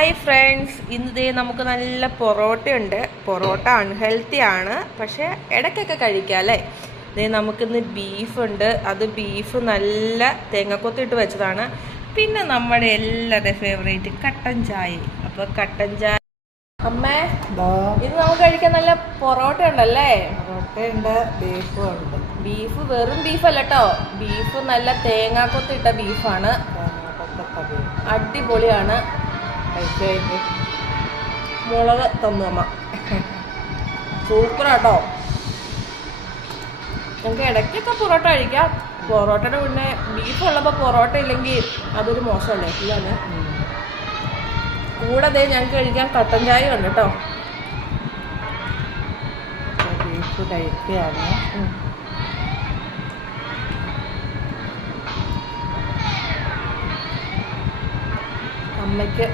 Hi friends, ഇന്നതേ നമുക്ക് നല്ല പൊറോട്ടയുണ്ട്. Parotta unhealthy ആണ്, പക്ഷേ ഇടയ്ക്കൊക്കെ കഴിക്കാം അല്ലേ. ഇതേ നമുക്കിന്ന് ബീഫുണ്ട്. അത് ബീഫ് നല്ല തേങ്ങക്കൊത്തിട്ട് വെച്ചതാണ്. പിന്നെ നമ്മുടെ എല്ലാവരുടെ ഫേവറേറ്റ് കട്ടൻ ചായ. അപ്പോൾ കട്ടൻ ചായ അമ്മേ, ഇത് നമുക്ക് കഴിക്കാൻ നല്ല പൊറോട്ട ഉണ്ടല്ലേ? പൊറോട്ടയുണ്ട്, ബീഫും ഉണ്ട്. ബീഫ് വെറും ബീഫല്ല കേട്ടോ, ബീഫ് നല്ല തേങ്ങാക്കൊത്തിട്ട ബീഫാണ്. അടിപൊളിയാണ്. മുളക് തന്നു അമ്മ, സൂപ്പറാട്ടോ. നമുക്ക് ഇടയ്ക്കൊക്കെ പൊറോട്ട കഴിക്കാം. പൊറോട്ടയുടെ പിന്നെ ബീഫ് ഉള്ളപ്പോൾ പൊറോട്ട ഇല്ലെങ്കിൽ അതൊരു മോശമല്ലേ? ഇല്ലാന്ന് കൂടെ ദേ ഞങ്ങൾക്ക് കഴിക്കാൻ കട്ടൻ ചായ ഉണ്ട് കേട്ടോ. ബീഫ് കഴിക്കുകയാണ്. അമ്മയ്ക്ക്